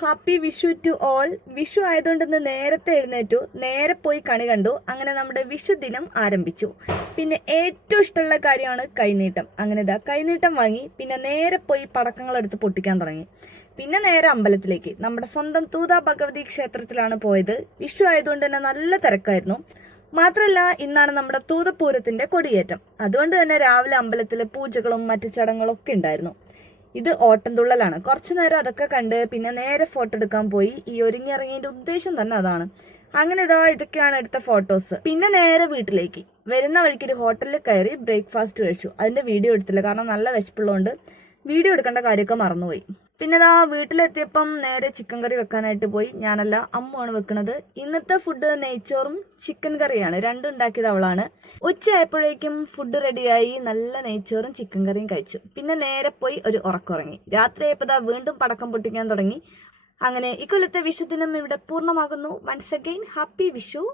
Happy Vishu to all. Vishu ആയതുകൊണ്ട് ഇന്ന് നേരത്തെ എഴുന്നേറ്റു, നേരെ പോയി കണി കണ്ടു. അങ്ങനെ നമ്മുടെ വിഷു ദിനം ആരംഭിച്ചു. പിന്നെ ഏറ്റവും ഇഷ്ടമുള്ള കാര്യമാണ് കൈനീട്ടം. അങ്ങനെ ഇതാ കൈനീട്ടം വാങ്ങി, പിന്നെ നേരെ പോയി പടക്കങ്ങൾ എടുത്ത് പൊട്ടിക്കാൻ തുടങ്ങി. പിന്നെ നേരെ അമ്പലത്തിലേക്ക്, നമ്മുടെ സ്വന്തം തൂതാ ഭഗവതി ക്ഷേത്രത്തിലാണ് പോയത്. വിഷു ആയതുകൊണ്ട് തന്നെ നല്ല തിരക്കായിരുന്നു. മാത്രമല്ല ഇന്നാണ് നമ്മുടെ തൂതപ്പൂരത്തിന്റെ കൊടിയേറ്റം. അതുകൊണ്ട് തന്നെ രാവിലെ അമ്പലത്തിലെ പൂജകളും മറ്റു ചടങ്ങുകളും ഒക്കെ ഉണ്ടായിരുന്നു. ഇത് ഓട്ടംതുള്ളലാണ്. കുറച്ചു നേരം അതൊക്കെ കണ്ട് പിന്നെ നേരെ ഫോട്ടോ എടുക്കാൻ പോയി. ഈ ഒരുങ്ങിയിറങ്ങിയതിന്റെ ഉദ്ദേശം തന്നെ അതാണ്. അങ്ങനെ ഇതൊക്കെയാണ് എടുത്ത ഫോട്ടോസ്. പിന്നെ നേരെ വീട്ടിലേക്ക് വരുന്ന വഴിക്ക് ഒരു ഹോട്ടലിൽ കയറി ബ്രേക്ക്ഫാസ്റ്റ് കഴിച്ചു. അതിന്റെ വീഡിയോ എടുത്തില്ല, കാരണം നല്ല വിശപ്പുള്ളതുകൊണ്ട് വീഡിയോ എടുക്കേണ്ട കാര്യമൊക്കെ മറന്നുപോയി. പിന്നെ വീട്ടിലെത്തിയപ്പം നേരെ ചിക്കൻ കറി വെക്കാനായിട്ട് പോയി. ഞാനല്ല, അമ്മുവാണ് വെക്കുന്നത്. ഇന്നത്തെ ഫുഡ് നെയ്ച്ചോറും ചിക്കൻ കറിയാണ്. രണ്ടും ഉണ്ടാക്കിയത് അവളാണ്. ഉച്ചയായപ്പോഴേക്കും ഫുഡ് റെഡിയായി. നല്ല നെയ്ച്ചോറും ചിക്കൻ കറിയും കഴിച്ചു. പിന്നെ നേരെ പോയി ഒരു ഉറക്കമുറങ്ങി. രാത്രിയായപ്പോൾ വീണ്ടും പടക്കം പൊട്ടിക്കാൻ തുടങ്ങി. അങ്ങനെ ഇക്കൊല്ലത്തെ വിഷു ദിനം ഇവിടെ പൂർണ്ണമാകുന്നു. Once again happy Vishu.